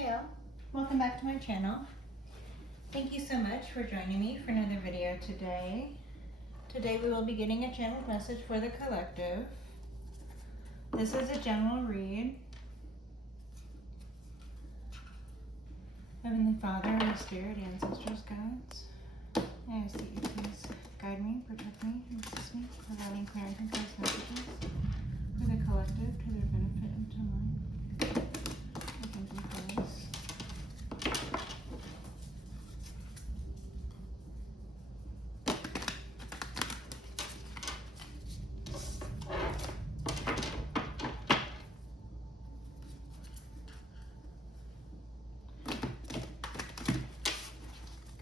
Hi all, welcome back to my channel. Thank you so much for joining me for another video today. Today we will be getting a channeled message for the collective. This is a general read. Heavenly Father, Holy Spirit, ancestors, guides, I ask that you please guide me, protect me, and assist me, providing clear and concise messages for the collective to their benefit and to mine. I thank you for this.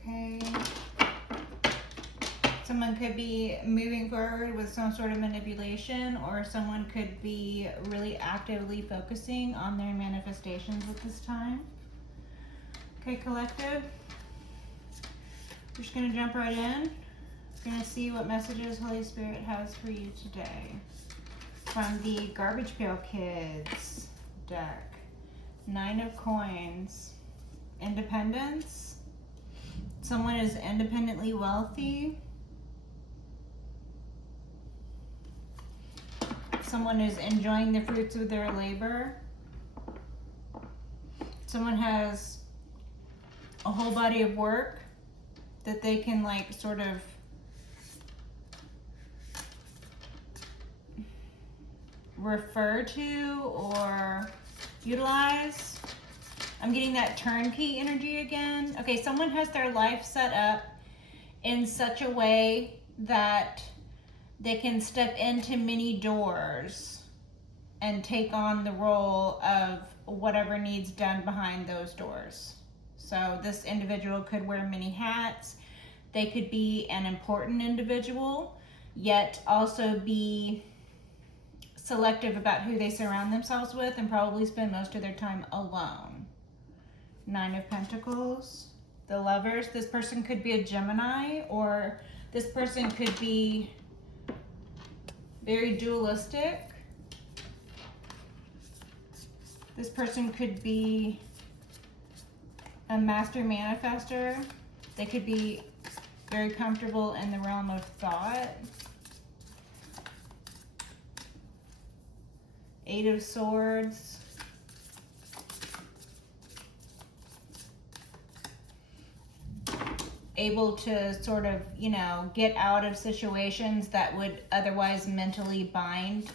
Okay. Someone could be moving forward with some sort of manipulation, or someone could be really actively focusing on their manifestations at this time. Okay, collective. We're just going to jump right in. We're going to see what messages Holy Spirit has for you today. From the Garbage Pail Kids deck. 9 of Coins. Independence. Someone is independently wealthy. Someone is enjoying the fruits of their labor. Someone has a whole body of work that they can like sort of refer to or utilize. I'm getting that turnkey energy again. Okay, someone has their life set up in such a way that they can step into many doors and take on the role of whatever needs done behind those doors. So this individual could wear many hats. They could be an important individual, yet also be selective about who they surround themselves with and probably spend most of their time alone. 9 of Pentacles. The Lovers. This person could be a Gemini, or this person could be very dualistic. This person could be a master manifester. They could be very comfortable in the realm of thought. 8 of Swords. Able to sort of, you know, get out of situations that would otherwise mentally bind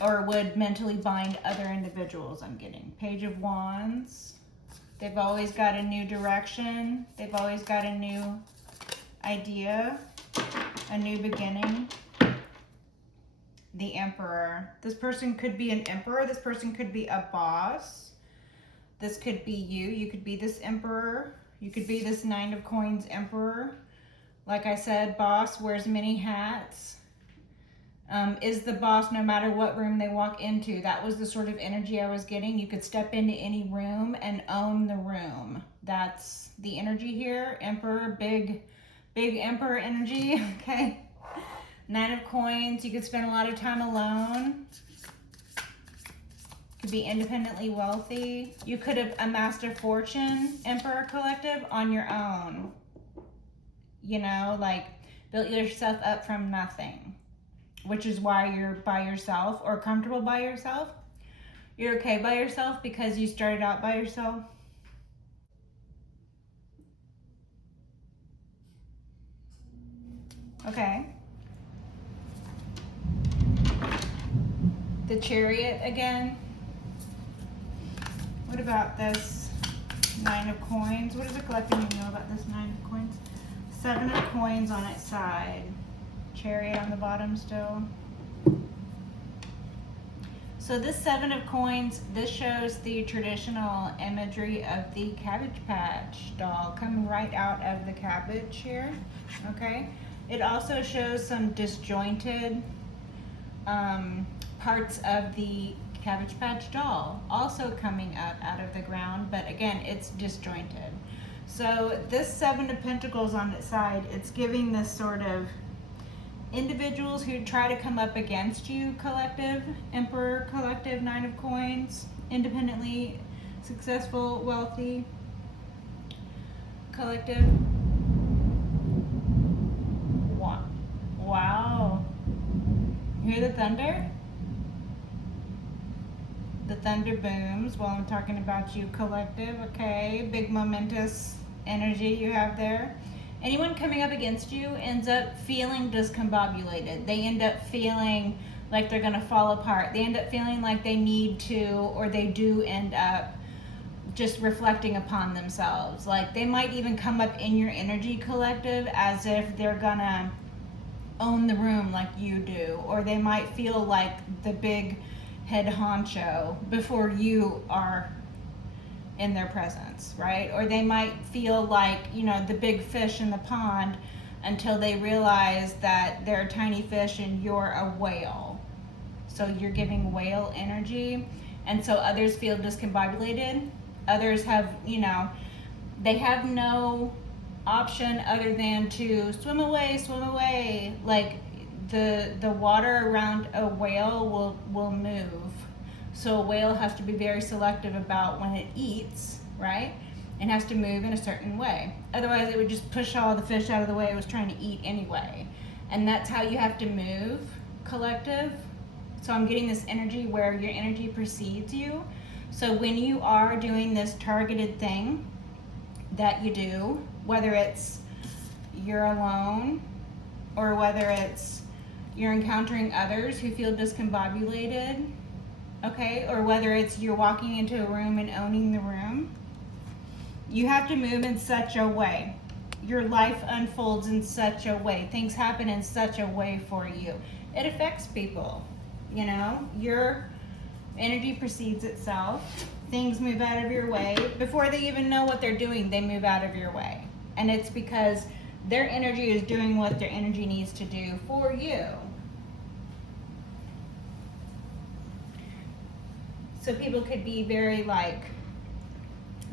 or would mentally bind other individuals. I'm getting Page of Wands. They've always got a new direction. They've always got a new idea, a new beginning. The Emperor. This person could be an emperor. This person could be a boss. This could be you. You could be this emperor. You could be this 9 of Coins emperor. Like I said, boss, wears many hats. Is the boss no matter what room they walk into. That was the sort of energy I was getting. You could step into any room and own the room. That's the energy here. Emperor, big emperor energy, okay? 9 of Coins, you could spend a lot of time alone. Could be independently wealthy. You could have amassed a fortune, Emperor Collective, on your own. You know, like built yourself up from nothing, which is why you're by yourself or comfortable by yourself. You're okay by yourself because you started out by yourself. Okay. The Chariot again. What about this 9 of Coins? What does the collective need to know about this 9 of Coins? 7 of Coins on its side. Chariot on the bottom still. So this 7 of Coins, this shows the traditional imagery of the Cabbage Patch doll coming right out of the cabbage here, okay? It also shows some disjointed parts of the Cabbage Patch doll also coming up out of the ground, but again, it's disjointed. So this 7 of Pentacles on its side, it's giving this sort of individuals who try to come up against you, collective, Emperor, collective, Nine of Coins, independently successful, wealthy, collective. Wow. Hear the thunder? The thunder booms while I'm talking about you, collective. Okay, big momentous energy you have there. Anyone coming up against you ends up feeling discombobulated. They end up feeling like they're gonna fall apart. They end up feeling like they need to, or they do end up just reflecting upon themselves. Like they might even come up in your energy, collective, as if they're gonna own the room like you do, or they might feel like the big head honcho before you are in their presence, right? Or they might feel like, you know, the big fish in the pond until they realize that they're a tiny fish and you're a whale. So you're giving whale energy. And so others feel discombobulated. Others have, you know, they have no option other than to swim away. Like the water around a whale will move. So a whale has to be very selective about when it eats, right? It has to move in a certain way. Otherwise it would just push all the fish out of the way it was trying to eat anyway. And that's how you have to move, collective. So I'm getting this energy where your energy precedes you. So when you are doing this targeted thing that you do, whether it's you're alone or whether it's you're encountering others who feel discombobulated, okay, or whether it's you're walking into a room and owning the room, you have to move in such a way. Your life unfolds in such a way. Things happen in such a way for you. It affects people, you know. Your energy precedes itself. Things move out of your way. Before they even know what they're doing, they move out of your way. And it's because their energy is doing what their energy needs to do for you. So people could be very like,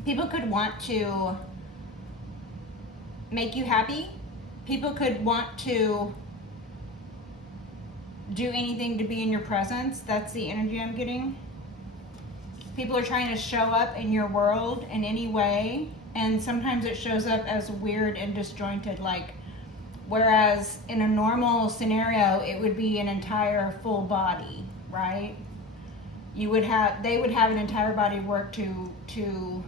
people could want to make you happy. People could want to do anything to be in your presence. That's the energy I'm getting. People are trying to show up in your world in any way, and sometimes it shows up as weird and disjointed, like whereas in a normal scenario it would be an entire full body, right? They would have an entire body of work to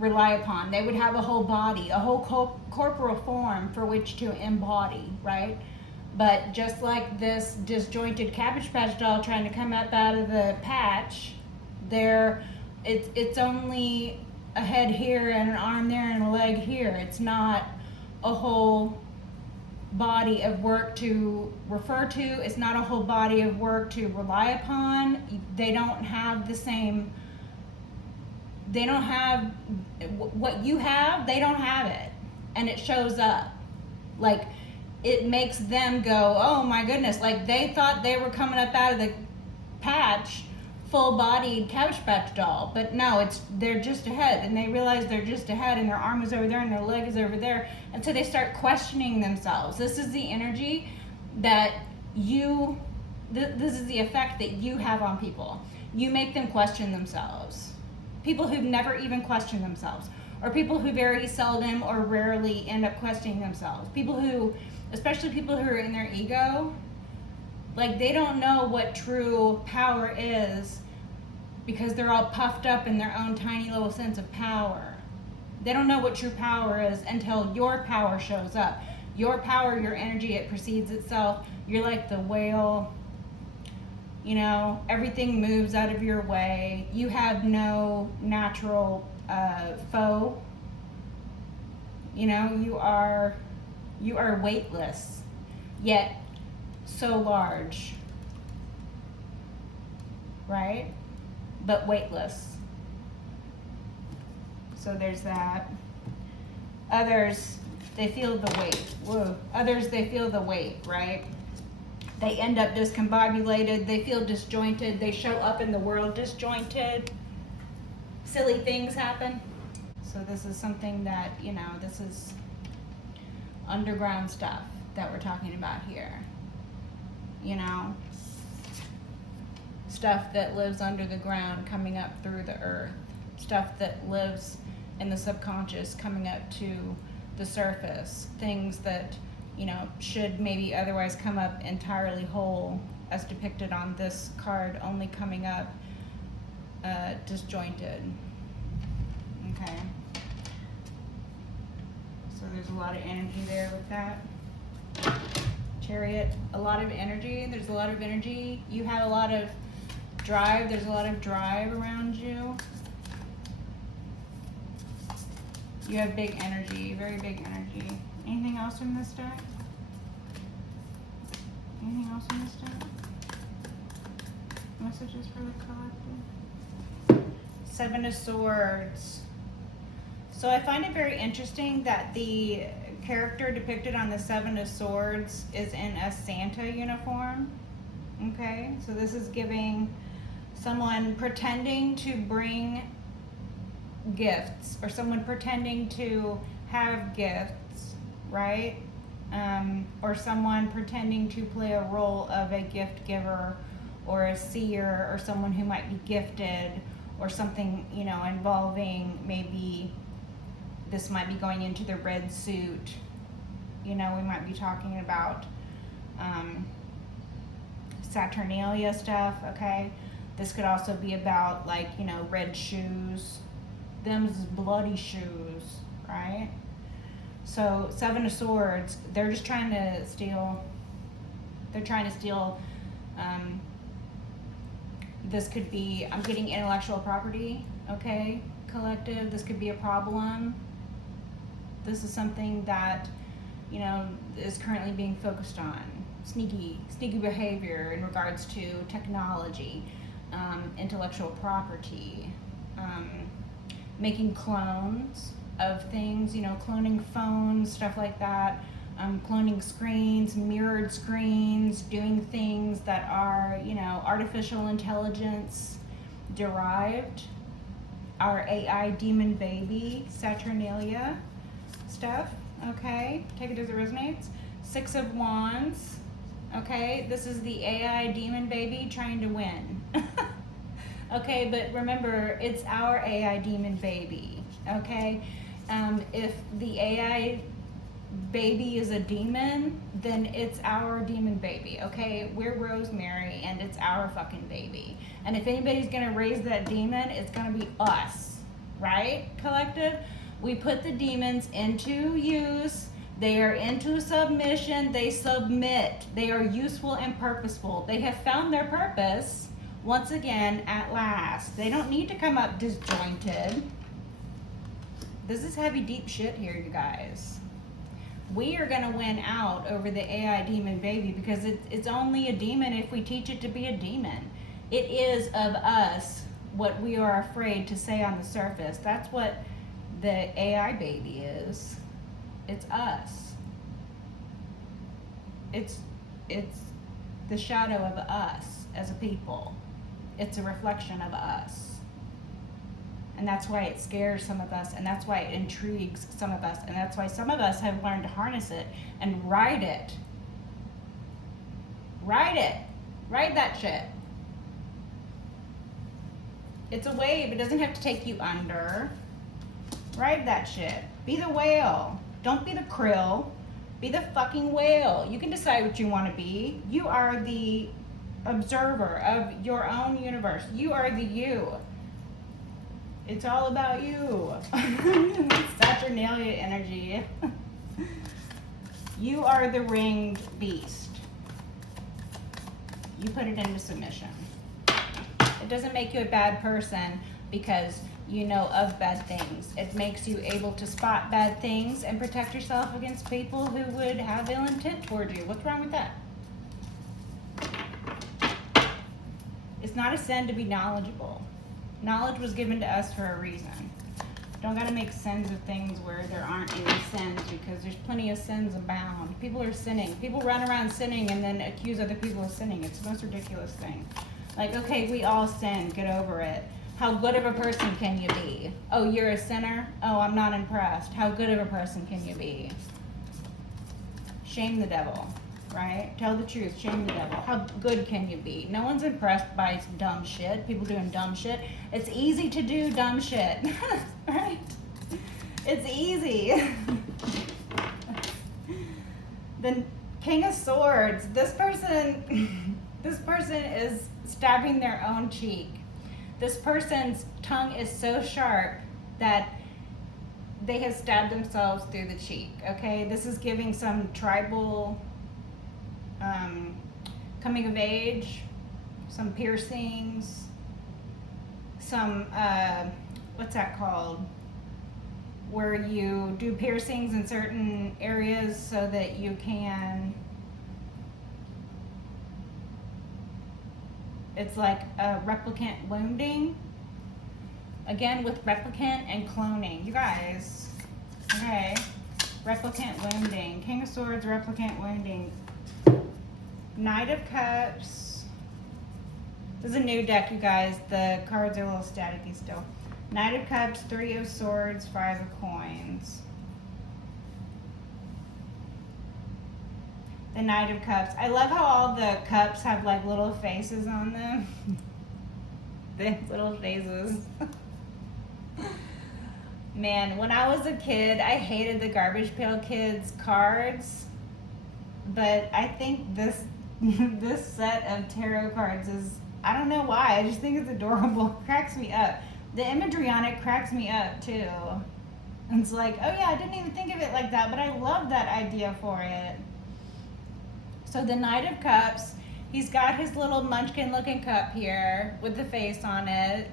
rely upon. They would have a whole body, a whole corporal form for which to embody, right? But just like this disjointed Cabbage Patch doll trying to come up out of the patch, it's only a head here and an arm there and a leg here. It's not a whole body of work to refer to. It's not a whole body of work to rely upon. They don't have the same, they don't have what you have, they don't have it. And it shows up. Like, it makes them go, oh my goodness, like they thought they were coming up out of the patch, full-bodied Cabbage Patch doll, but no, they're just ahead, and they realize they're just ahead, and their arm is over there, and their leg is over there, and so they start questioning themselves. This is the energy that this is the effect that you have on people. You make them question themselves. People who've never even questioned themselves, or people who very seldom or rarely end up questioning themselves. People who, especially people who are in their ego, like they don't know what true power is because they're all puffed up in their own tiny little sense of power. They don't know what true power is until your power shows up. Your power, your energy, it precedes itself. You're like the whale, you know, everything moves out of your way. You have no natural foe. You know, you are weightless, yet so large, right? But weightless. So there's that. Others, they feel the weight. Whoa. Others, they feel the weight, right? They end up discombobulated. They feel disjointed. They show up in the world disjointed. Silly things happen. So this is something that, you know, this is underground stuff. that we're talking about here. You know, stuff that lives under the ground coming up through the earth, stuff that lives in the subconscious coming up to the surface, things that, you know, should maybe otherwise come up entirely whole, as depicted on this card, only coming up disjointed. Okay. So there's a lot of energy there with that. Chariot, a lot of energy. There's a lot of energy. You have a lot of drive. There's a lot of drive around you. You have big energy, very big energy. Anything else in this deck? Anything else in this deck? Messages for the collective? Seven of Swords. So I find it very interesting that the character depicted on the Seven of Swords is in a Santa uniform. Okay, so this is giving someone pretending to bring gifts, or someone pretending to have gifts, right? Or someone pretending to play a role of a gift giver or a seer, or someone who might be gifted, or something, you know, involving maybe this might be going into the red suit. You know, we might be talking about Saturnalia stuff, okay? This could also be about, like, you know, red shoes. Them's bloody shoes, right? So Seven of Swords, they're just trying to steal. They're trying to steal. This could be, I'm getting intellectual property, okay, collective. This could be a problem. This is something that, you know, is currently being focused on. Sneaky behavior in regards to technology, intellectual property, making clones of things, you know, cloning phones, stuff like that, cloning screens, mirrored screens, doing things that are, you know, artificial intelligence derived, our AI demon baby, Saturnalia stuff, okay? Take it as it resonates. Six of Wands, okay? This is the AI demon baby trying to win. Okay, but remember, it's our AI demon baby, okay? If the AI baby is a demon, then it's our demon baby, okay? We're Rosemary, and it's our fucking baby. And if anybody's gonna raise that demon, it's gonna be us, right, collective? We put the demons into use. They are into submission. They submit. They are useful and purposeful. They have found their purpose, once again, at last. They don't need to come up disjointed. This is heavy, deep shit here, you guys. We are going to win out over the AI demon baby, because it's only a demon if we teach it to be a demon. It is of us what we are afraid to say on the surface. That's what the AI baby is. It's us. It's the shadow of us as a people. It's a reflection of us. And that's why it scares some of us, and that's why it intrigues some of us, and that's why some of us have learned to harness it and ride it. Ride it. Ride that shit. It's a wave. It doesn't have to take you under. Ride that shit. Be the whale. Don't be the krill. Be the fucking whale. You can decide what you want to be. You are the observer of your own universe. You are the you. It's all about you. Saturnalia energy. You are the ringed beast. You put it into submission. It doesn't make you a bad person because you know of bad things. It makes you able to spot bad things and protect yourself against people who would have ill intent toward you. What's wrong with that? It's not a sin to be knowledgeable. Knowledge was given to us for a reason. Don't gotta make sins of things where there aren't any sins, because there's plenty of sins abound. People are sinning. People run around sinning and then accuse other people of sinning. It's the most ridiculous thing. Like, okay, we all sin. Get over it. How good of a person can you be? Oh, you're a sinner? Oh, I'm not impressed. How good of a person can you be? Shame the devil, right? Tell the truth, shame the devil. How good can you be? No one's impressed by dumb shit, people doing dumb shit. It's easy to do dumb shit, right? It's easy. The King of Swords, this person is stabbing their own cheek. This person's tongue is so sharp that they have stabbed themselves through the cheek, okay? This is giving some tribal coming of age, some piercings, some, what's that called? Where you do piercings in certain areas so that you can, it's like a replicant wounding. Again, with replicant and cloning. You guys, okay. Replicant wounding. King of Swords, replicant wounding. Knight of Cups. This is a new deck, you guys. The cards are a little staticky still. Knight of Cups, 3 of Swords, 5 of Coins. The Knight of Cups. I love how all the cups have like little faces on them. They have little faces. Man, when I was a kid, I hated the Garbage Pail Kids cards, but I think this this set of tarot cards is, I don't know why, I just think it's adorable. It cracks me up. The imagery on it cracks me up too. And it's like, oh yeah, I didn't even think of it like that, but I love that idea for it. So the Knight of Cups, he's got his little munchkin looking cup here with the face on it.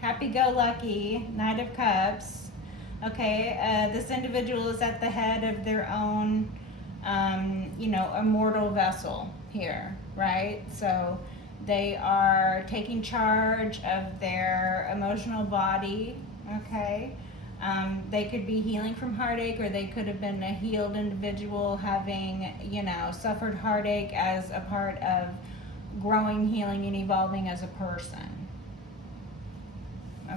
Happy-go-lucky, Knight of Cups. Okay, this individual is at the head of their own, immortal vessel here, right? So they are taking charge of their emotional body, okay? They could be healing from heartache, or they could have been a healed individual having, suffered heartache as a part of growing, healing, and evolving as a person.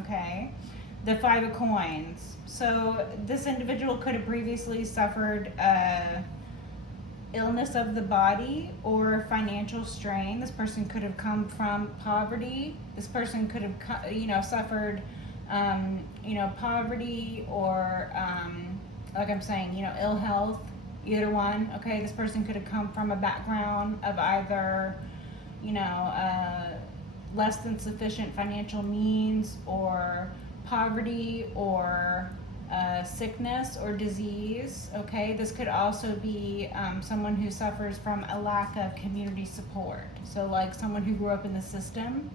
Okay, the 5 of Coins. So this individual could have previously suffered illness of the body or financial strain. This person could have come from poverty. This person could have, suffered, poverty or, like I'm saying, ill health. Either one. Okay, this person could have come from a background of either, less than sufficient financial means, or poverty, or sickness or disease. Okay, this could also be someone who suffers from a lack of community support. So like someone who grew up in the system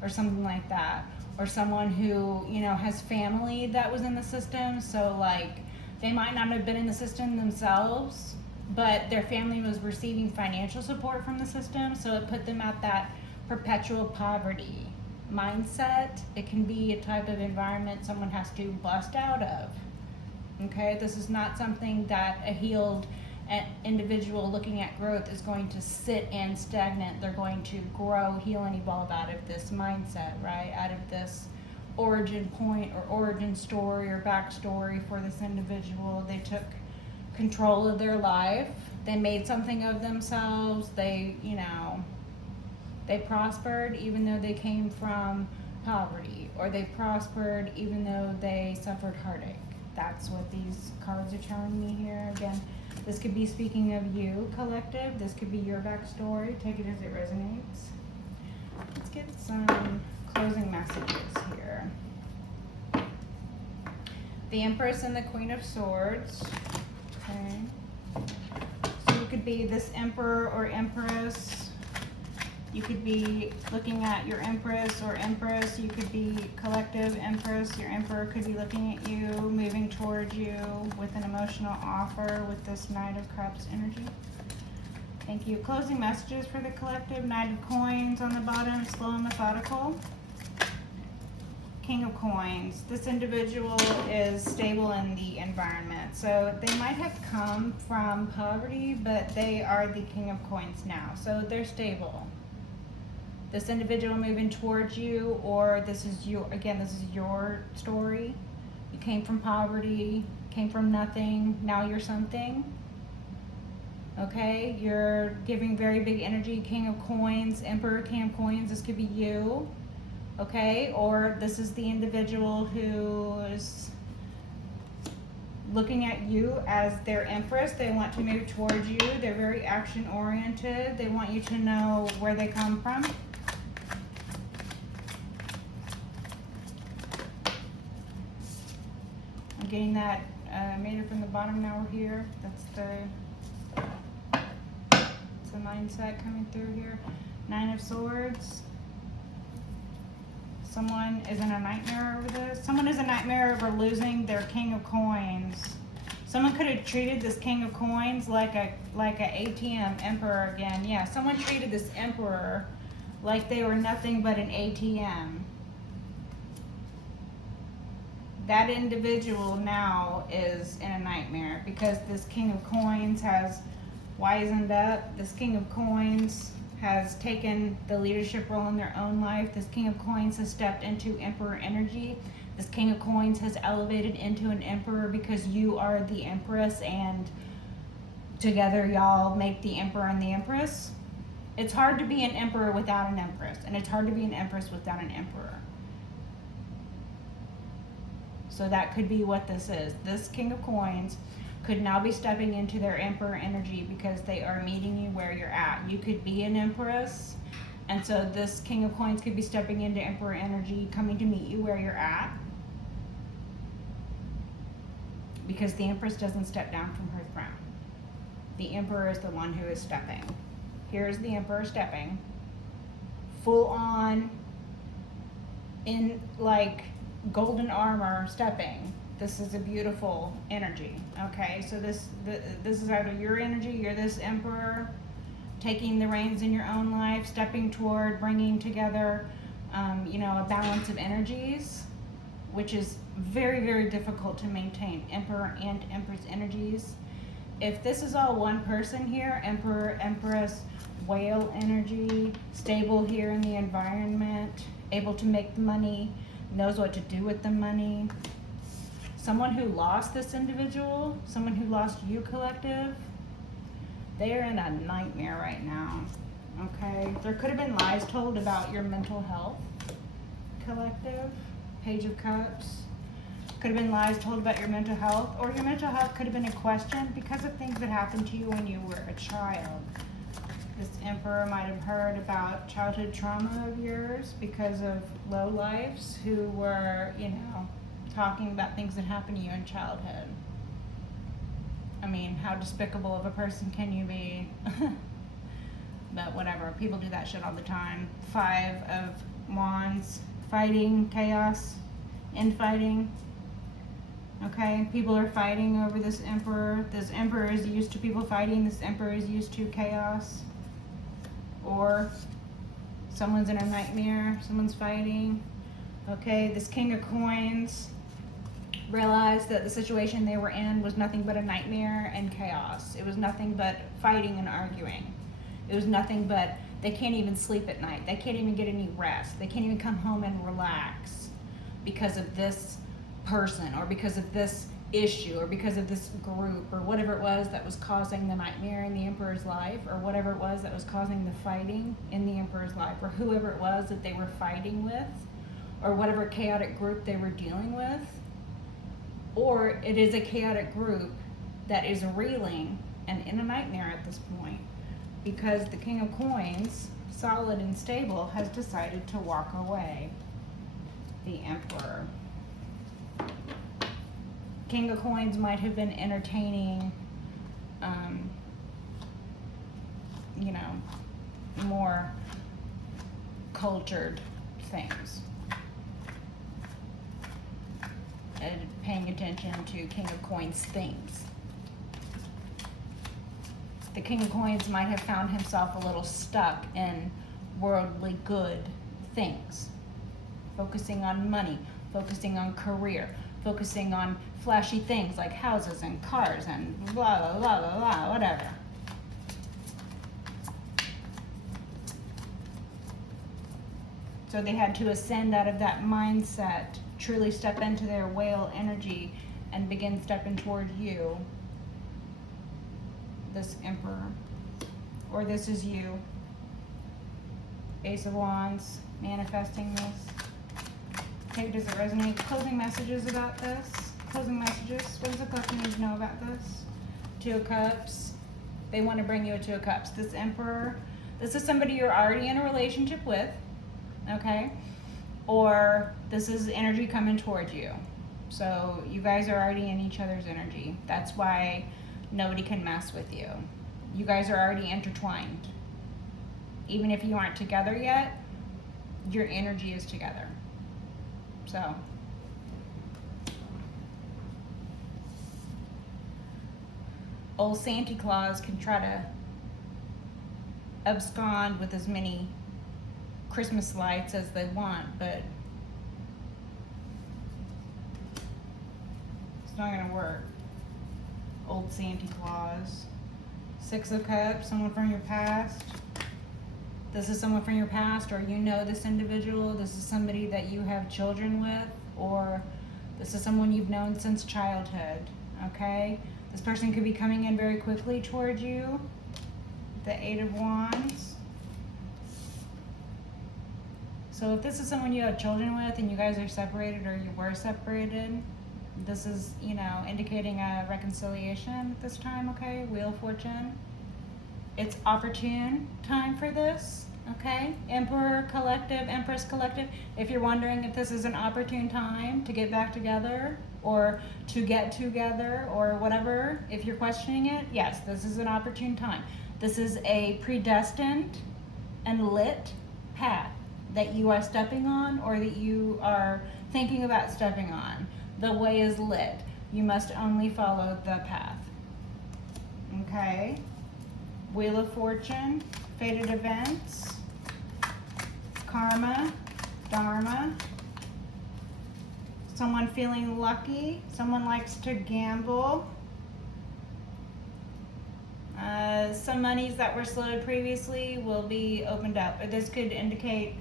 or something like that, or someone who has family that was in the system. So like they might not have been in the system themselves, but their family was receiving financial support from the system, so it put them at that perpetual poverty mindset. It can be a type of environment someone has to bust out of. Okay, this is not something that a healed individual looking at growth is going to sit and stagnant. They're going to grow, heal, and evolve out of this mindset, right? Out of this origin point or origin story or backstory for this individual. They took control of their life. They made something of themselves. They prospered even though they came from poverty, or they prospered even though they suffered heartache. That's what these cards are telling me here. Again, this could be speaking of you, collective. This could be your backstory. Take it as it resonates. Let's get some closing messages here. The Empress and the Queen of Swords. Okay. So you could be this Emperor or Empress. You could be looking at your Empress or Empress. You could be collective Empress. Your Emperor could be looking at you, moving towards you with an emotional offer with this Knight of Cups energy. Thank you. Closing messages for the collective. Knight of Coins on the bottom, slow and methodical. King of Coins. This individual is stable in the environment. So they might have come from poverty, but they are the King of Coins now. So they're stable. This individual moving towards you, or this is your story. You came from poverty, came from nothing, now you're something. Okay, you're giving very big energy. King of Coins, Emperor, King of Coins. This could be you. Okay, or this is the individual who is looking at you as their empress. They want to move towards you. They're very action oriented. They want you to know where they come from. I'm getting that made it from the bottom. Now we're here. That's the mindset coming through here. Nine of Swords. Someone is in a nightmare over this. Someone is a nightmare over losing their King of Coins. Someone could have treated this King of Coins like a ATM Emperor again. Yeah, someone treated this Emperor like they were nothing but an ATM. That individual now is in a nightmare because this King of Coins has wisened up. This King of Coins has taken the leadership role in their own life. This King of Coins has stepped into Emperor energy. This King of Coins has elevated into an Emperor because you are the Empress, and together y'all make the Emperor and the Empress. It's hard to be an Emperor without an Empress, and it's hard to be an Empress without an Emperor. So that could be what this is. This King of Coins could now be stepping into their Emperor energy because they are meeting you where you're at. You could be an Empress, and so this King of Coins could be stepping into Emperor energy, coming to meet you where you're at. Because the Empress doesn't step down from her throne. The Emperor is the one who is stepping. Here's the Emperor stepping. Full on, in like golden armor, stepping. This is a beautiful energy. Okay, so this is either your energy, you're this Emperor, taking the reins in your own life, stepping toward bringing together, a balance of energies, which is very, very difficult to maintain, Emperor and Empress energies. If this is all one person here, Emperor, Empress, whale energy, stable here in the environment, able to make the money, knows what to do with the money. Someone who lost this individual, someone who lost you, collective, they are in a nightmare right now. Okay, there could have been lies told about your mental health, collective. Page of Cups. Could have been lies told about your mental health, or your mental health could have been in question because of things that happened to you when you were a child. This Emperor might have heard about childhood trauma of yours because of lowlifes who were, talking about things that happened to you in childhood. I mean, how despicable of a person can you be? But whatever, people do that shit all the time. 5 of Wands. Fighting, chaos, infighting. Okay, people are fighting over this Emperor. This Emperor is used to people fighting. This Emperor is used to chaos. Or someone's in a nightmare, someone's fighting. Okay, this King of Coins realized that the situation they were in was nothing but a nightmare and chaos. It was nothing but fighting and arguing. It was nothing but they can't even sleep at night. They can't even get any rest. They can't even come home and relax because of this person or because of this issue or because of this group or whatever it was that was causing the nightmare in the Emperor's life, or whatever it was that was causing the fighting in the Emperor's life, or whoever it was that they were fighting with, or whatever chaotic group they were dealing with. Or it is a chaotic group that is reeling and in a nightmare at this point, because the King of Coins, solid and stable, has decided to walk away. The Emperor. King of Coins might have been entertaining, more cultured things. And paying attention to King of Coins themes. The King of Coins might have found himself a little stuck in worldly good things. Focusing on money, focusing on career, focusing on flashy things like houses and cars and blah, blah, blah, blah, blah, whatever. So they had to ascend out of that mindset, truly step into their whale energy and begin stepping toward you. this Emperor. Or this is you. Ace of Wands, manifesting this. Okay, does it resonate? Closing messages about this. Closing messages. What does the collective need to know about this? Two of Cups. They want to bring you a Two of Cups. This Emperor. This is somebody you're already in a relationship with. Okay? Or this is energy coming towards you. So you guys are already in each other's energy. That's why nobody can mess with you. You guys are already intertwined. Even if you aren't together yet, your energy is together. So, old Santa Claus can try to abscond with as many Christmas lights as they want, but it's not gonna work. Old Santa Claus. Six of Cups, someone from your past. This is someone from your past, or you know this individual. This is somebody that you have children with, or this is someone you've known since childhood, okay? This person could be coming in very quickly towards you. The Eight of Wands. So if this is someone you have children with and you guys are separated or you were separated, this is, you know, indicating a reconciliation this time, okay? Wheel of Fortune. It's opportune time for this, okay? Emperor Collective, Empress Collective. If you're wondering if this is an opportune time to get back together or to get together or whatever, if you're questioning it, yes, this is an opportune time. This is a predestined and lit path that you are stepping on or that you are thinking about stepping on. The way is lit. You must only follow the path. Okay? Wheel of Fortune, fated events, karma, dharma, someone feeling lucky, someone likes to gamble, some monies that were slowed previously will be opened up. This could indicate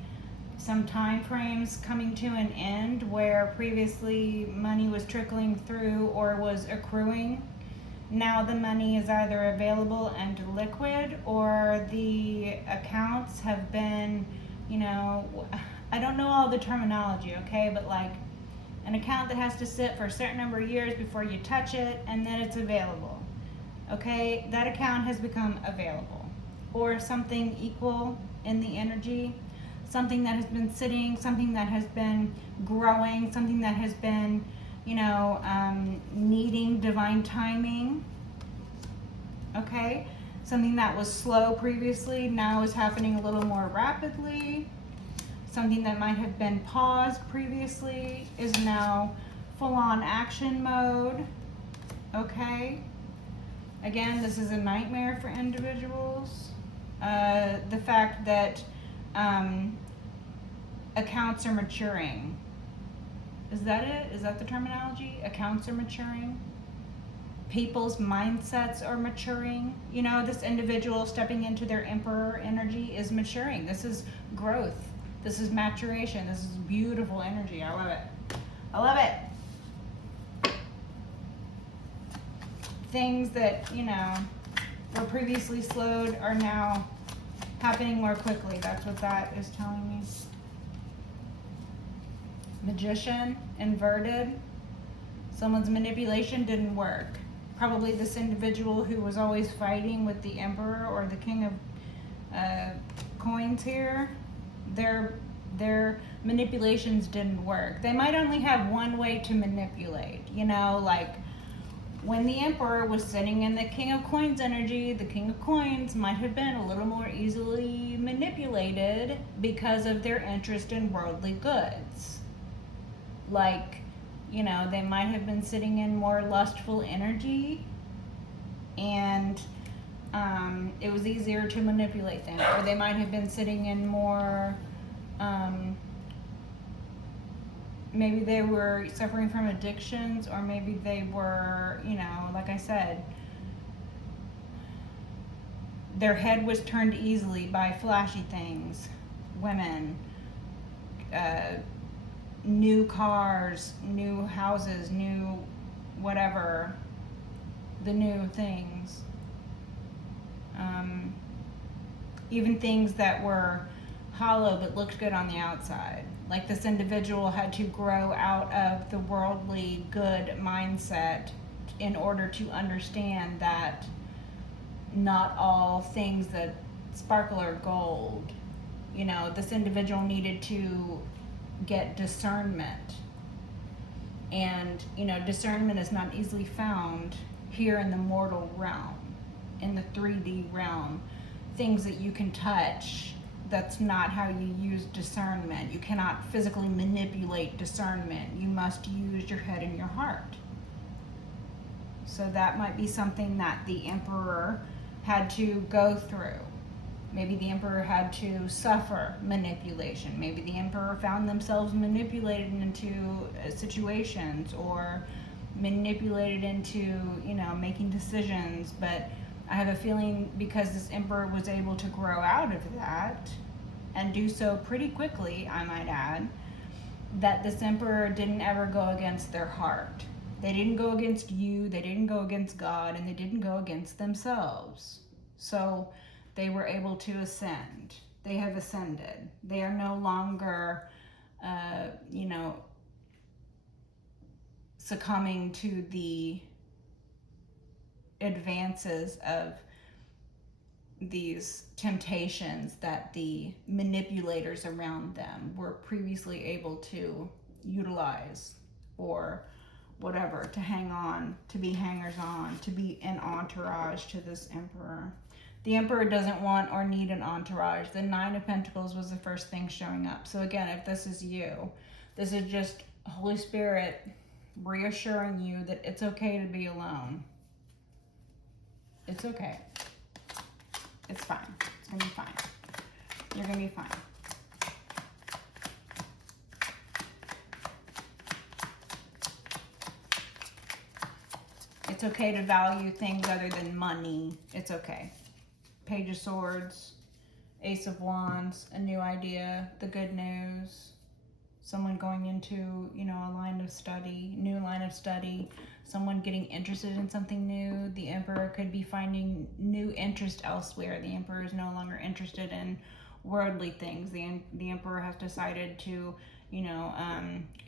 some time frames coming to an end where previously money was trickling through or was accruing. Now the money is either available and liquid, or the accounts have been, you know, I don't know all the terminology, okay, but like an account that has to sit for a certain number of years before you touch it, and then it's available, okay? That account has become available, or something equal in the energy. Something that has been sitting, something that has been growing, something that has been, you know, needing divine timing, okay? Something that was slow previously now is happening a little more rapidly. Something that might have been paused previously is now full-on action mode, okay? Again, this is a nightmare for individuals. The fact that accounts are maturing. Is that it? Is that the terminology? Accounts are maturing. People's mindsets are maturing. You know, this individual stepping into their Emperor energy is maturing. This is growth. This is maturation. This is beautiful energy. I love it. I love it. Things that, you know, were previously slowed are now happening more quickly. That's what that is telling me. Magician, inverted. Someone's manipulation didn't work. Probably this individual who was always fighting with the Emperor or the King of Coins here, their manipulations didn't work. They might only have one way to manipulate, you know, like when the Emperor was sitting in the King of Coins energy, the King of Coins might have been a little more easily manipulated because of their interest in worldly goods. Like, you know, they might have been sitting in more lustful energy, and it was easier to manipulate them. Or they might have been sitting in more, maybe they were suffering from addictions, or maybe they were, you know, like I said, their head was turned easily by flashy things, women, new cars, new houses, new whatever, the new things. Even things that were hollow but looked good on the outside. Like this individual had to grow out of the worldly good mindset in order to understand that not all things that sparkle are gold. You know, this individual needed to get discernment. And, you know, discernment is not easily found here in the mortal realm, in the 3D realm. Things that you can touch, that's not how you use discernment. You cannot physically manipulate discernment. You must use your head and your heart. So that might be something that the Emperor had to go through. Maybe the Emperor had to suffer manipulation. Maybe the Emperor found themselves manipulated into situations or manipulated into, you know, making decisions. But I have a feeling because this Emperor was able to grow out of that and do so pretty quickly, I might add, that this Emperor didn't ever go against their heart. They didn't go against you, they didn't go against God, and they didn't go against themselves. So they were able to ascend. They have ascended. They are no longer, you know, succumbing to the advances of these temptations that the manipulators around them were previously able to utilize or whatever, to hang on, to be hangers on, to be an entourage to this Emperor. The Emperor doesn't want or need an entourage. The Nine of Pentacles was the first thing showing up. So again, if this is you, this is just Holy Spirit reassuring you that it's okay to be alone. It's okay. It's fine. It's going to be fine. You're going to be fine. It's okay to value things other than money. It's okay. Page of Swords, Ace of Wands, a new idea, the good news, someone going into, you know, a line of study, new line of study, someone getting interested in something new. The Emperor could be finding new interest elsewhere. The Emperor is no longer interested in worldly things. The Emperor has decided to, you know,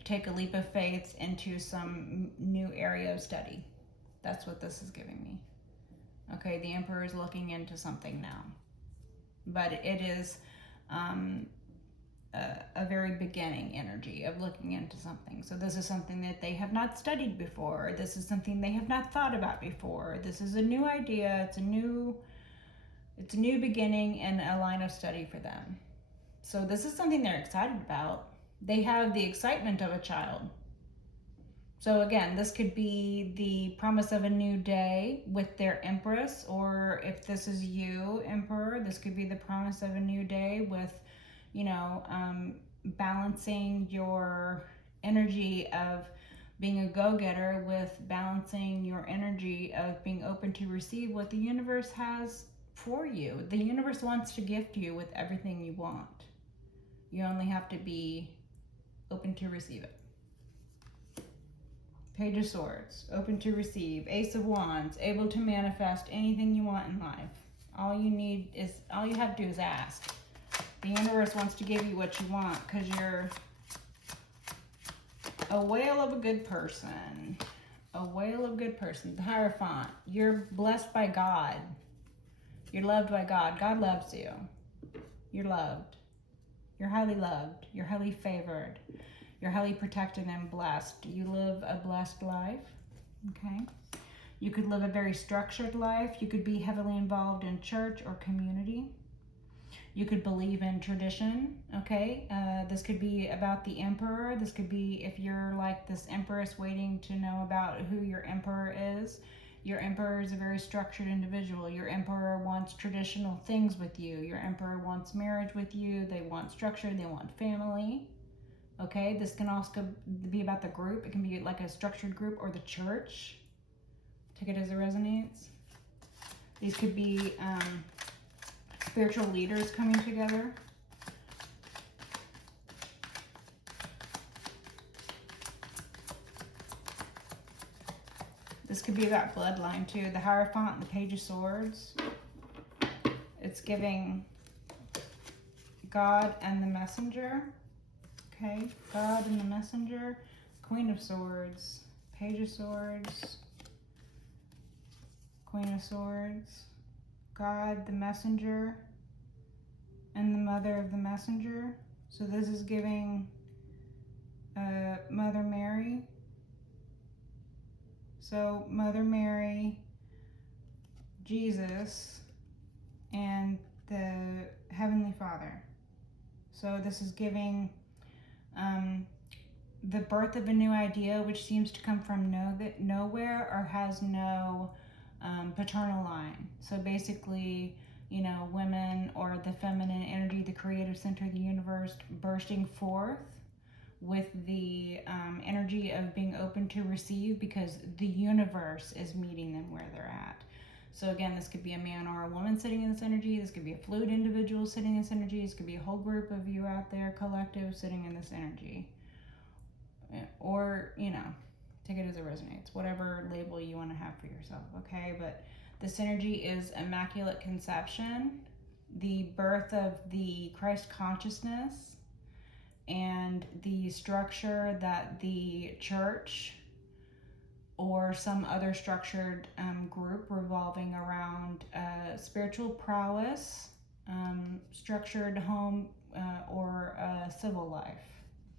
take a leap of faith into some new area of study. That's what this is giving me. Okay, the Emperor is looking into something now. But it is a very beginning energy of looking into something. So this is something that they have not studied before. This is something they have not thought about before. This is a new idea. It's a new beginning and a line of study for them. So this is something they're excited about. They have the excitement of a child. So again, this could be the promise of a new day with their Empress, or if this is you, Emperor, this could be the promise of a new day with, you know, balancing your energy of being a go-getter with balancing your energy of being open to receive what the universe has for you. The universe wants to gift you with everything you want. You only have to be open to receive it. Page of Swords, open to receive. Ace of Wands, able to manifest anything you want in life. All you have to do is ask. The universe wants to give you what you want because you're a whale of a good person. A whale of a good person. The Hierophant, you're blessed by God. You're loved by God. God loves you. You're loved. You're highly loved. You're highly favored. You're highly protected and blessed. You live a blessed life, okay? You could live a very structured life. You could be heavily involved in church or community. You could believe in tradition, okay? This could be about the Emperor. This could be if you're like this Empress waiting to know about who your Emperor is. Your Emperor is a very structured individual. Your Emperor wants traditional things with you. Your Emperor wants marriage with you. They want structure. They want family. Okay, this can also be about the group. It can be like a structured group or the church. Take it as it resonates. These could be spiritual leaders coming together. This could be about bloodline too. The Hierophant and the Page of Swords. it's giving God and the messenger. Okay, God and the messenger, Queen of Swords, Page of Swords, Queen of Swords, God, the messenger, and the mother of the messenger. So this is giving Mother Mary. So Mother Mary, Jesus, and the Heavenly Father. So this is giving the birth of a new idea, which seems to come from nowhere or has no paternal line. So basically, you know, women or the feminine energy, the creative center of the universe, bursting forth with the energy of being open to receive, because the universe is meeting them where they're at. So again, this could be a man or a woman sitting in this energy. This could be a fluid individual sitting in this energy. This could be a whole group of you out there, collective, sitting in this energy. Or, you know, take it as it resonates, whatever label you want to have for yourself, okay? But this energy is Immaculate Conception, the birth of the Christ consciousness, and the structure that the church or some other structured group revolving around spiritual prowess, structured home, or civil life,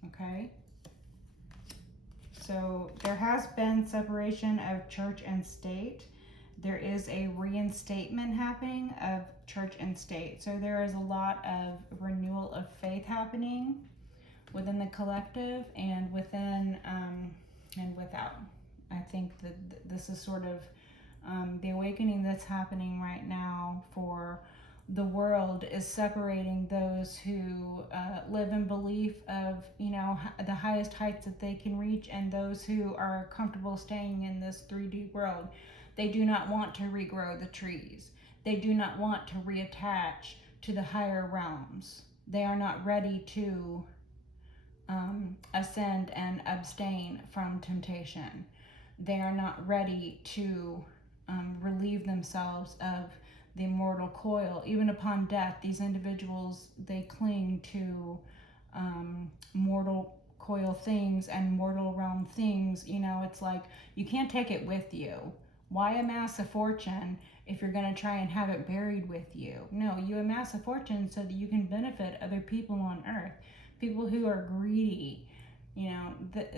okay? So there has been separation of church and state. There is a reinstatement happening of church and state. So there is a lot of renewal of faith happening within the collective and within and without. I think that this is sort of the awakening that's happening right now for the world, is separating those who live in belief of, you know, the highest heights that they can reach, and those who are comfortable staying in this 3D world. They do not want to regrow the trees. They do not want to reattach to the higher realms. They are not ready to ascend and abstain from temptation. They are not ready to relieve themselves of the mortal coil. Even upon death, these individuals, they cling to mortal coil things and mortal realm things. You know, it's like, you can't take it with you. Why amass a fortune if you're going to try and have it buried with you? No, you amass a fortune so that you can benefit other people on earth. People who are greedy. You know,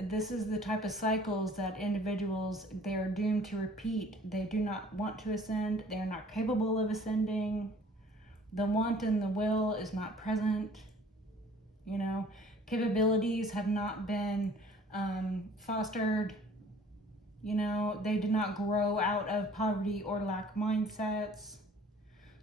this is the type of cycles that individuals, they're doomed to repeat. They do not want to ascend. They are not capable of ascending. The want and the will is not present. You know, capabilities have not been fostered. You know, they did not grow out of poverty or lack mindsets.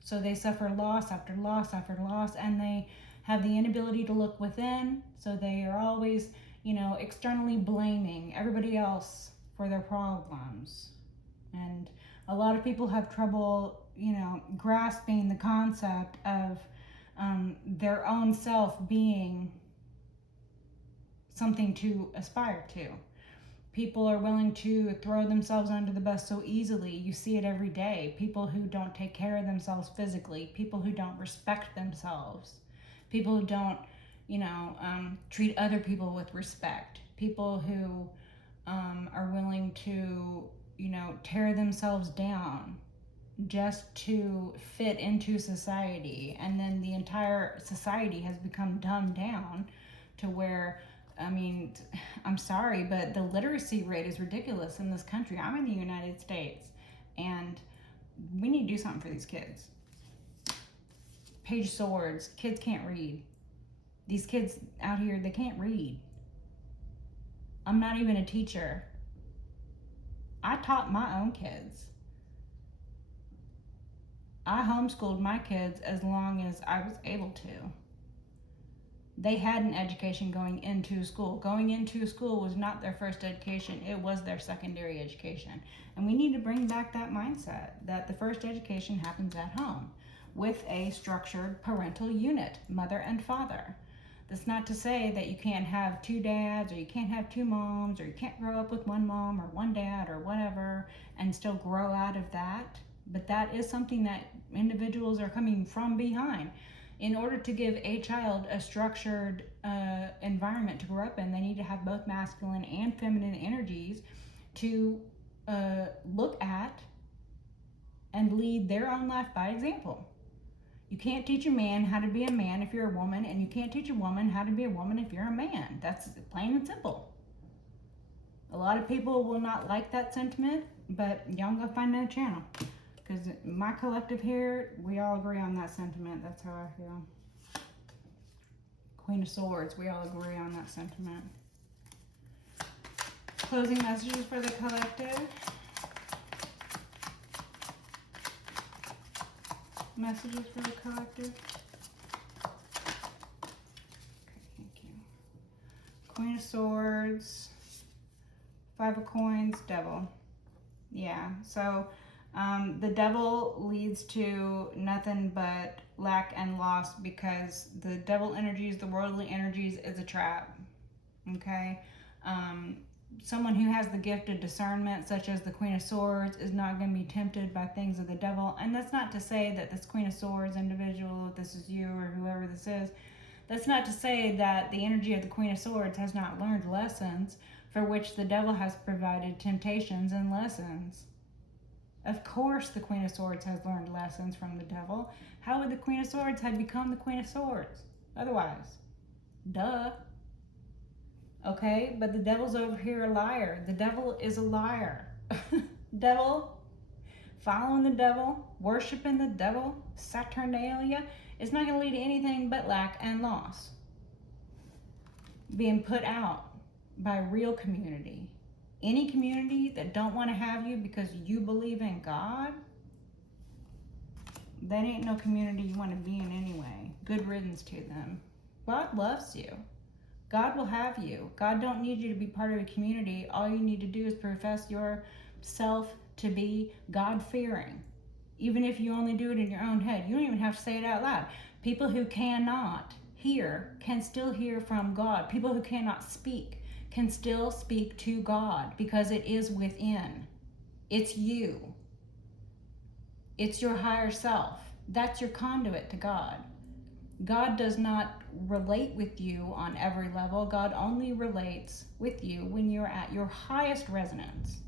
So they suffer loss after loss after loss, and they have the inability to look within. So they are always, you know, externally blaming everybody else for their problems. And a lot of people have trouble, you know, grasping the concept of their own self being something to aspire to. People are willing to throw themselves under the bus so easily. You see it every day. People who don't take care of themselves physically, people who don't respect themselves, people who don't, you know, treat other people with respect, people who are willing to, you know, tear themselves down just to fit into society. And then the entire society has become dumbed down to where, I mean, I'm sorry, but the literacy rate is ridiculous in this country. I'm in the United States, and we need to do something for these kids. Page of Swords, kids can't read. These kids out here, they can't read. I'm not even a teacher. I taught my own kids. I homeschooled my kids as long as I was able to. They had an education going into school. Going into school was not their first education, it was their secondary education. And we need to bring back that mindset that the first education happens at home with a structured parental unit, mother and father. That's not to say that you can't have two dads, or you can't have two moms, or you can't grow up with one mom or one dad or whatever and still grow out of that. But that is something that individuals are coming from behind. In order to give a child a structured environment to grow up in, they need to have both masculine and feminine energies to look at and lead their own life by example. You can't teach a man how to be a man if you're a woman, and you can't teach a woman how to be a woman if you're a man. That's plain and simple. A lot of people will not like that sentiment, but y'all go find another channel. Because my collective here, we all agree on that sentiment. That's how I feel. Queen of Swords, we all agree on that sentiment. Closing messages for the collective. Messages for the collective. Okay, thank you. Queen of Swords, Five of Coins, Devil. Yeah, so the devil leads to nothing but lack and loss, because the devil energies, the worldly energies, is a trap. Okay? Someone who has the gift of discernment, such as the Queen of Swords, is not going to be tempted by things of the devil. And that's not to say that this Queen of Swords individual, if this is you or whoever this is, that's not to say that the energy of the Queen of Swords has not learned lessons for which the devil has provided temptations and lessons. Of course the Queen of Swords has learned lessons from the devil. How would the Queen of Swords have become the Queen of Swords otherwise? Duh. Okay, but the devil's over here a liar. The devil is a liar. Devil, following the devil, worshiping the devil, Saturnalia, is not going to lead to anything but lack and loss. Being put out by a real community. Any community that don't want to have you because you believe in God, that ain't no community you want to be in anyway. Good riddance to them. God loves you. God will have you. God don't need you to be part of a community. All you need to do is profess yourself to be God-fearing. Even if you only do it in your own head. You don't even have to say it out loud. People who cannot hear can still hear from God. People who cannot speak can still speak to God, because it is within. It's you. It's your higher self. That's your conduit to God. God does not relate with you on every level. God only relates with you when you're at your highest resonance.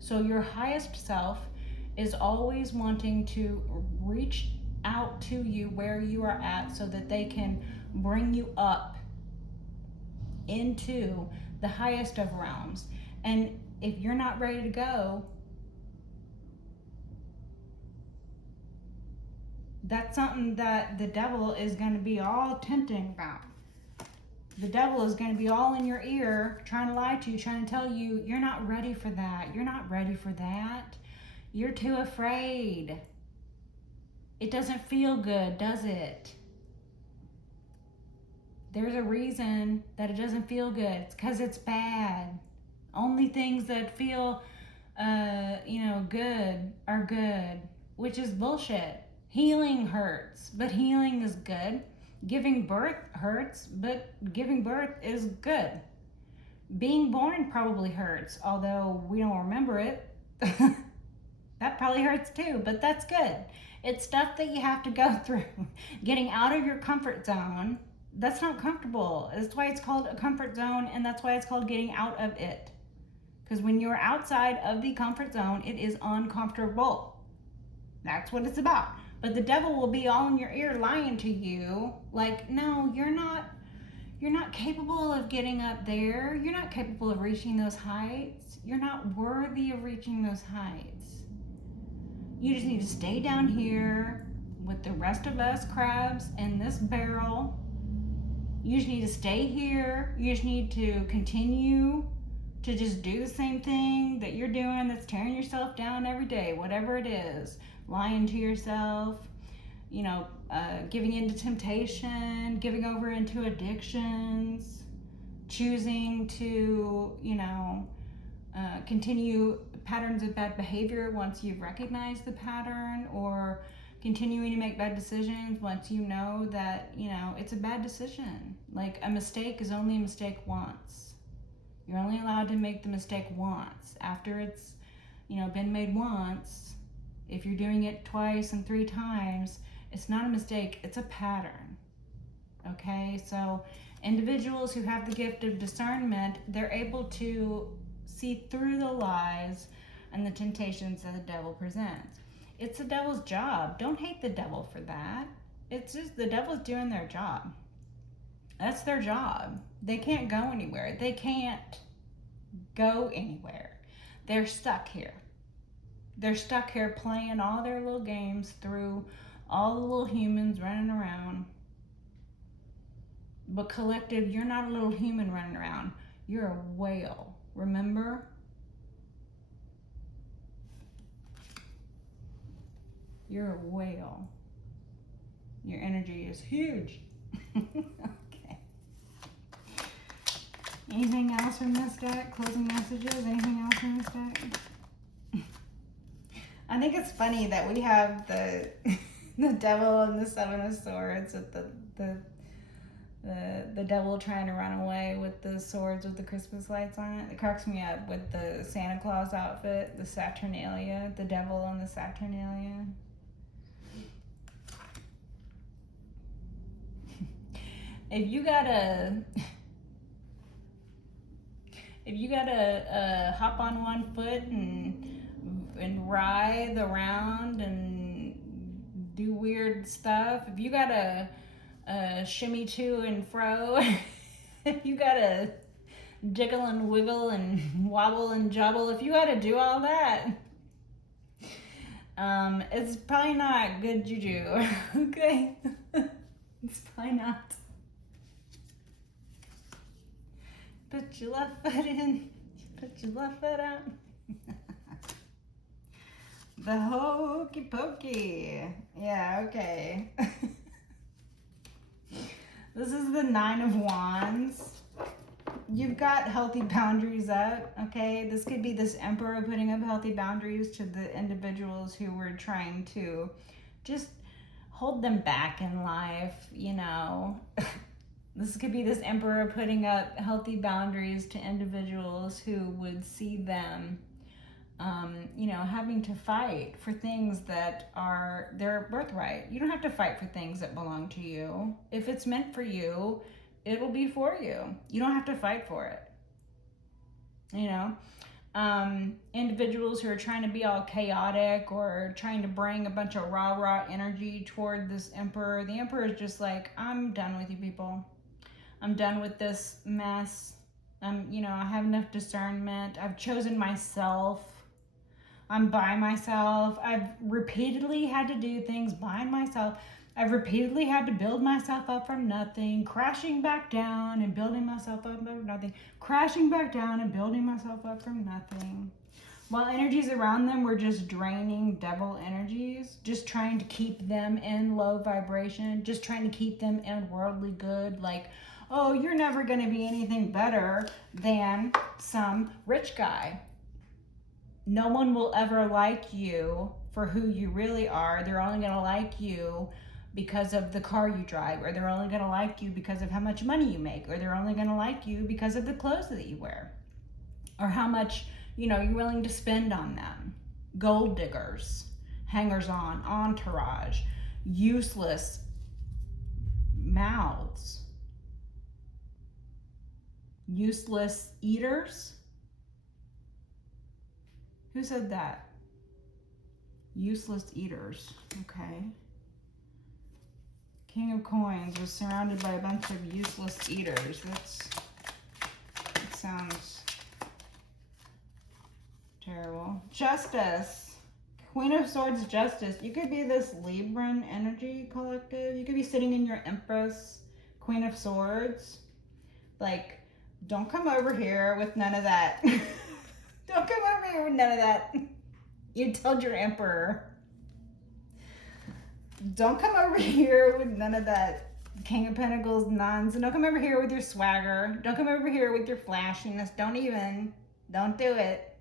So your highest self is always wanting to reach out to you where you are at, so that they can bring you up into the highest of realms. And if you're not ready to go, that's something that the devil is going to be all tempting about. The devil is going to be all in your ear, trying to lie to you, trying to tell you, you're not ready for that. You're not ready for that. You're too afraid. It doesn't feel good, does it? There's a reason that it doesn't feel good. It's because it's bad. Only things that feel, good are good, which is bullshit. Healing hurts, but healing is good. Giving birth hurts, but giving birth is good. Being born probably hurts, although we don't remember it. That probably hurts too, but that's good. It's stuff that you have to go through. Getting out of your comfort zone, that's not comfortable. That's why it's called a comfort zone, and that's why it's called getting out of it. Because when you're outside of the comfort zone, it is uncomfortable. That's what it's about. But the devil will be all in your ear lying to you, like, no, you're not capable of getting up there. You're not capable of reaching those heights. You're not worthy of reaching those heights. You just need to stay down here with the rest of us crabs in this barrel. You just need to stay here. You just need to continue to just do the same thing that you're doing, that's tearing yourself down every day, whatever it is. Lying to yourself, giving into temptation, giving over into addictions, choosing to, continue patterns of bad behavior once you've recognized the pattern, or continuing to make bad decisions once you know that, it's a bad decision. Like, a mistake is only a mistake once. You're only allowed to make the mistake once. After it's, been made once, If you're doing it twice and 3 times, it's not a mistake, it's a pattern. Okay, so individuals who have the gift of discernment, they're able to see through the lies and the temptations that the devil presents. It's the devil's job. Don't hate the devil for that. It's just the devil's doing their job. That's their job. They can't go anywhere. They can't go anywhere. They're stuck here. They're stuck here playing all their little games through all the little humans running around. But collective, you're not a little human running around. You're a whale. Remember? You're a whale. Your energy is huge. Okay. Anything else from this deck? Closing messages? Anything else from this deck? I think it's funny that we have the devil and the 7 of swords with the devil trying to run away with the swords with the Christmas lights on it. It cracks me up with the Santa Claus outfit, the Saturnalia, the devil and the Saturnalia. If you gotta hop on one foot and writhe around and do weird stuff, if you gotta shimmy to and fro, if you gotta jiggle and wiggle and wobble and jobble, if you gotta do all that, it's probably not good juju. Okay. It's probably not. Put your left foot in, put your left foot out. The hokey pokey. Yeah, okay. This is the 9 of Wands. You've got healthy boundaries up, okay? This could be this Emperor putting up healthy boundaries to the individuals who were trying to just hold them back in life, you know. This could be this Emperor putting up healthy boundaries to individuals who would see them, you know, having to fight for things that are their birthright. You don't have to fight for things that belong to you. If it's meant for you, it will be for you. You don't have to fight for it. You know, individuals who are trying to be all chaotic or trying to bring a bunch of rah-rah energy toward this Emperor. The Emperor is just like, I'm done with you people. I'm done with this mess. You know, I have enough discernment. I've chosen myself. I'm by myself. I've repeatedly had to do things by myself. I've repeatedly had to build myself up from nothing, crashing back down and building myself up from nothing, crashing back down and building myself up from nothing. While energies around them were just draining devil energies, just trying to keep them in low vibration, just trying to keep them in worldly good, like, oh, you're never going to be anything better than some rich guy. No one will ever like you for who you really are. They're only going to like you because of the car you drive, or they're only going to like you because of how much money you make, or they're only going to like you because of the clothes that you wear, or how much, you know, you're willing to spend on them. Gold diggers, hangers-on, entourage, useless mouths. Useless eaters? Who said that? Useless eaters. Okay. King of Coins was surrounded by a bunch of useless eaters. That sounds terrible. Justice. Queen of Swords, Justice. You could be this Libran energy collective. You could be sitting in your Empress, Queen of Swords. Like, don't come over here with none of that. Don't come over here with none of that. You told your Emperor. Don't come over here with none of that King of Pentacles nonsense. Don't come over here with your swagger. Don't come over here with your flashiness. Don't do it.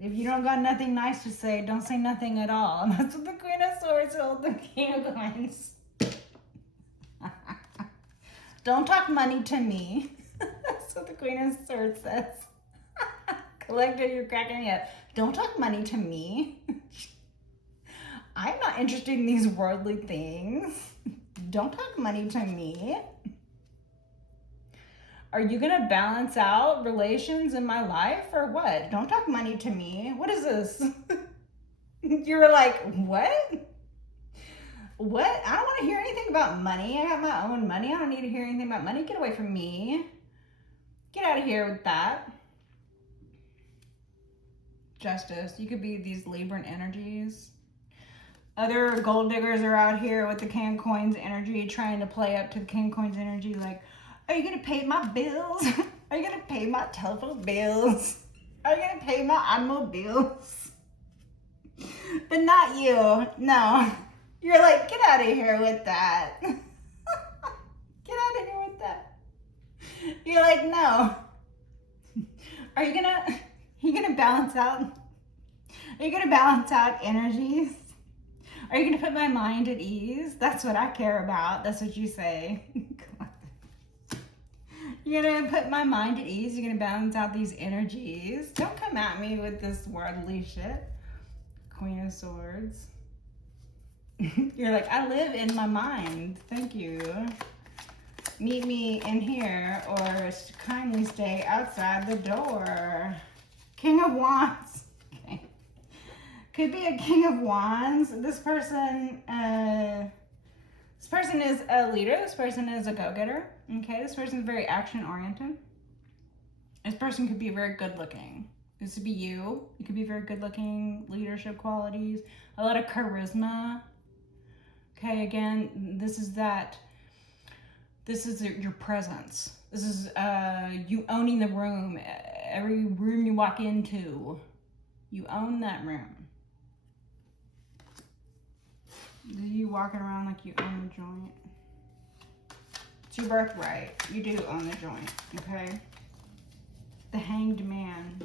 If you don't got nothing nice to say, don't say nothing at all. And that's what the Queen of Swords told the King of Coins. Don't talk money to me. That's what the Queen of Swords says. Collective, you're cracking me up. Don't talk money to me. I'm not interested in these worldly things. Don't talk money to me. Are you gonna balance out relations in my life or what? Don't talk money to me. What is this? You're like, what? What? I don't want to hear anything about money. I got my own money. I don't need to hear anything about money. Get away from me. Get out of here with that. Justice. You could be these Libran energies. Other gold diggers are out here with the King of Coins energy, trying to play up to the King of Coins energy. Like, are you going to pay my bills? Are you going to pay my telephone bills? Are you going to pay my automobiles? But not you. No. You're like, get out of here with that. Get out of here with that. You're like, no. Are you gonna balance out? Are you gonna balance out energies? Are you gonna put my mind at ease? That's what I care about. That's what you say. You're gonna put my mind at ease. You're gonna balance out these energies. Don't come at me with this worldly shit. Queen of Swords. You're like, I live in my mind. Thank you. Meet me in here or kindly stay outside the door. King of Wands. Okay. Could be a King of Wands. This person is a leader. This person is a go-getter. Okay, this person is very action-oriented. This person could be very good-looking. This would be you. You could be very good-looking, leadership qualities, a lot of charisma. Okay, again, this is your presence. This is you owning the room. Every room you walk into, you own that room. You walking around like you own the joint. It's your birthright. You do own the joint, okay? The Hanged Man.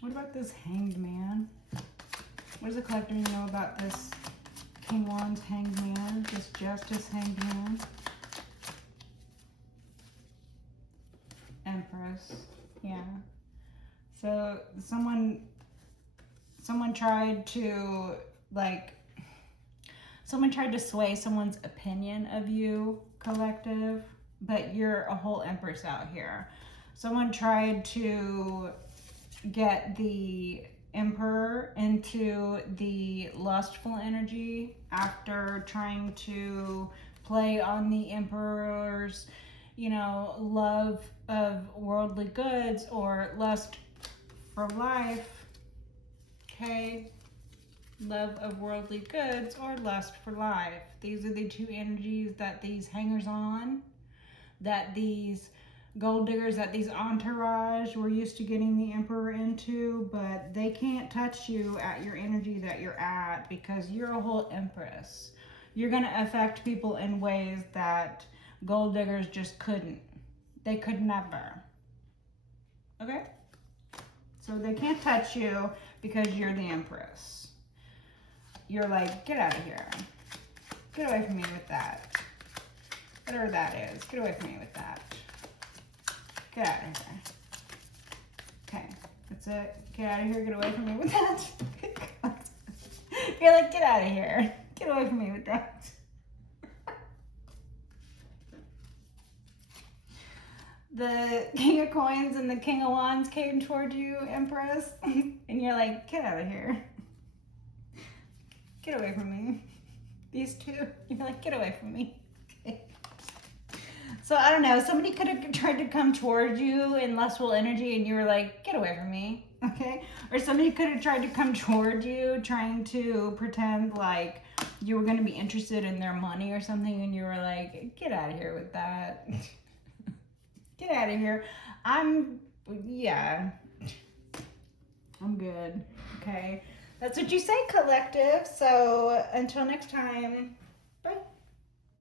What about this Hanged Man? What does the collector know about this King Wands Hanged Man? This Justice Hanged Man? Empress. Yeah. So someone tried to sway someone's opinion of you, collective, but you're a whole Empress out here. Someone tried to get the Emperor into the lustful energy after trying to play on the Emperor's, love of worldly goods or lust for life. Okay? Love of worldly goods or lust for life. These are the two energies that these hangers on, that these gold diggers, that these entourage were used to getting the Emperor into, but they can't touch you at your energy that you're at because you're a whole Empress. You're going to affect people in ways that gold diggers just couldn't. They could never. Okay? So they can't touch you because you're the Empress. You're like, get out of here. Get away from me with that. Whatever that is. Get away from me with that. Get out of here. Okay, that's it. Get out of here. Get away from me with that. You're like, get out of here. Get away from me with that. The King of Coins and the King of Wands came toward you, Empress. And you're like, get out of here. Get away from me. These two. You're like, get away from me. Okay. So I don't know, somebody could have tried to come towards you in lustful energy and you were like, get away from me, okay? Or somebody could have tried to come towards you trying to pretend like you were going to be interested in their money or something and you were like, get out of here with that. Get out of here. I'm good, okay? That's what you say, collective. So until next time.